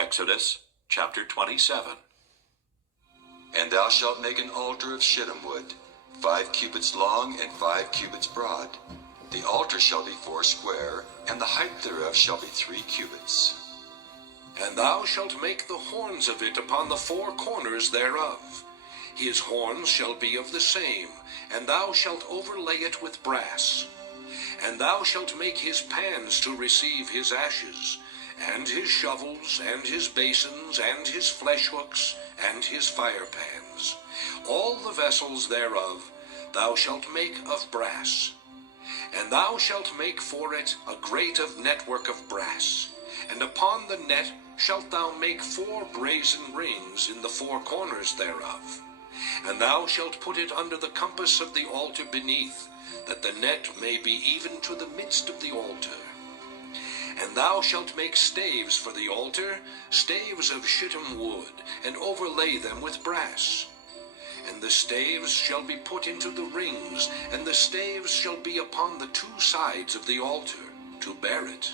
Exodus chapter 27. And thou shalt make an altar of shittim wood, 5 cubits long and 5 cubits broad. The altar shall be foursquare, and the height thereof shall be 3 cubits. And thou shalt make the horns of it upon the 4 corners thereof. His horns shall be of the same, and thou shalt overlay it with brass. And thou shalt make his pans to receive his ashes, and his shovels, and his basons, and his fleshhooks, and his firepans. All the vessels thereof thou shalt make of brass. And thou shalt make for it a grate of network of brass, and upon the net shalt thou make 4 brazen rings in the 4 corners thereof. And thou shalt put it under the compass of the altar beneath, that the net may be even to the midst of the altar. And thou shalt make staves for the altar, staves of shittim wood, and overlay them with brass. And the staves shall be put into the rings, and the staves shall be upon the 2 sides of the altar, to bear it.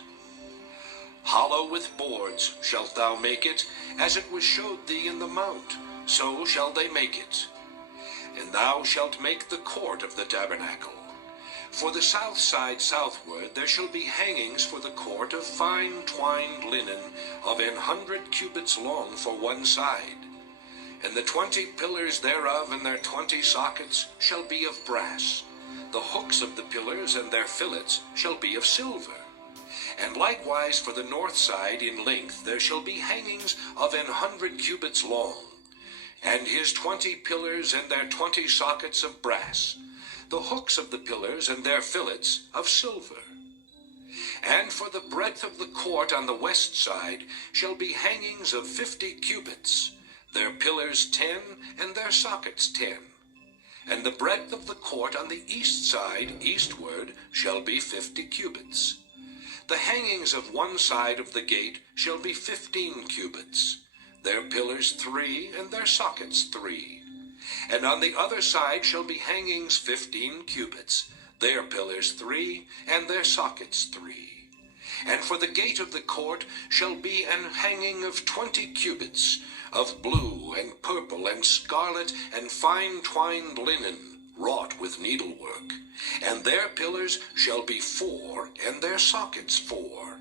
Hollow with boards shalt thou make it, as it was showed thee in the mount, so shall they make it. And thou shalt make the court of the tabernacle. For the south side southward there shall be hangings for the court of fine twined linen of 100 cubits long for one side. And the 20 pillars thereof and their 20 sockets shall be of brass. The hooks of the pillars and their fillets shall be of silver. And likewise for the north side in length there shall be hangings of 100 cubits long, and his 20 pillars and their 20 sockets of brass, the hooks of the pillars and their fillets of silver. And for the breadth of the court on the west side shall be hangings of 50 cubits, their pillars 10 and their sockets 10. And the breadth of the court on the east side eastward shall be 50 cubits. The hangings of one side of the gate shall be 15 cubits, their pillars 3 and their sockets 3. And on the other side shall be hangings 15 cubits, their pillars 3 and their sockets 3. And for the gate of the court shall be an hanging of 20 cubits, of blue and purple and scarlet and fine twined linen, wrought with needlework. And their pillars shall be 4, and their sockets 4.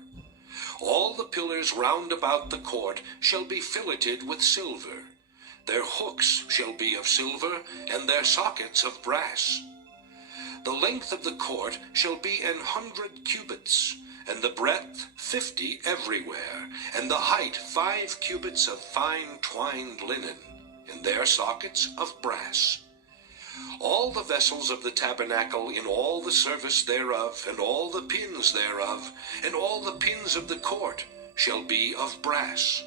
All the pillars round about the court shall be filleted with silver. Their hooks shall be of silver, and their sockets of brass. The length of the court shall be 100 cubits, and the breadth 50 everywhere, and the height 5 cubits of fine twined linen, and their sockets of brass. All the vessels of the tabernacle in all the service thereof, and all the pins thereof, and all the pins of the court shall be of brass.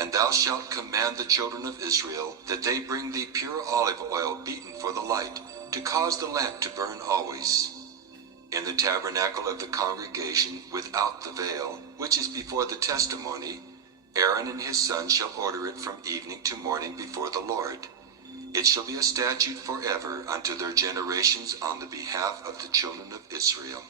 And thou shalt command the children of Israel that they bring thee pure olive oil beaten for the light, to cause the lamp to burn always. In the tabernacle of the congregation without the veil, which is before the testimony, Aaron and his sons shall order it from evening to morning before the Lord. It shall be a statute forever unto their generations on the behalf of the children of Israel.